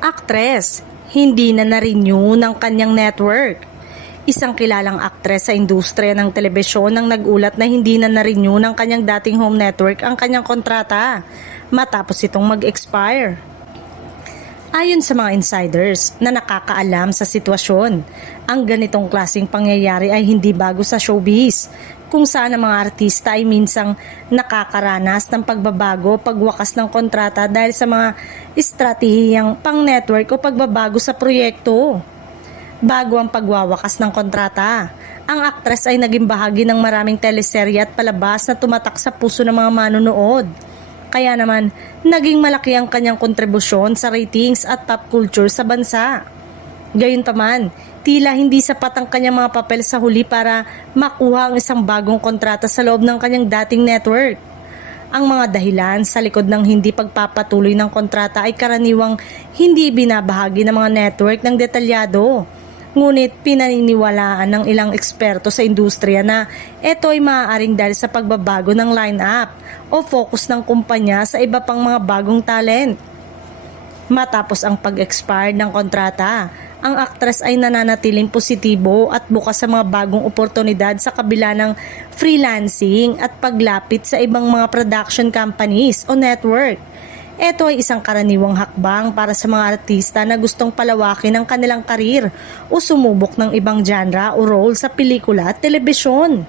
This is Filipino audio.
Aktres, hindi na na-renew ng kanyang network. Isang kilalang aktres sa industriya ng telebisyon ang nagulat na hindi na na-renew ng kanyang dating home network ang kanyang kontrata matapos itong mag-expire. Ayon sa mga insiders na nakakaalam sa sitwasyon, ang ganitong klaseng pangyayari ay hindi bago sa showbiz, kung saan ang mga artista ay minsang nakakaranas ng pagbabago pagwakas ng kontrata dahil sa mga estratehiyang pang-network o pagbabago sa proyekto. Bago ang pagwawakas ng kontrata, ang aktres ay naging bahagi ng maraming teleserye at palabas na tumatak sa puso ng mga manonood. Kaya naman, naging malaki ang kanyang kontribusyon sa ratings at pop culture sa bansa. Gayunpaman, tila hindi sapat ang kanyang mga papel sa huli para makuha ang isang bagong kontrata sa loob ng kanyang dating network. Ang mga dahilan sa likod ng hindi pagpapatuloy ng kontrata ay karaniwang hindi binabahagi ng mga network ng detalyado. Ngunit pinaniniwalaan ng ilang eksperto sa industriya na ito ay maaaring dahil sa pagbabago ng line-up o focus ng kumpanya sa iba pang mga bagong talent. Matapos ang pag-expire ng kontrata, ang aktres ay nananatiling positibo at bukas sa mga bagong oportunidad sa kabila ng freelancing at paglapit sa ibang mga production companies o network. Ito ay isang karaniwang hakbang para sa mga artista na gustong palawakin ang kanilang karir o sumubok ng ibang genre o role sa pelikula at telebisyon.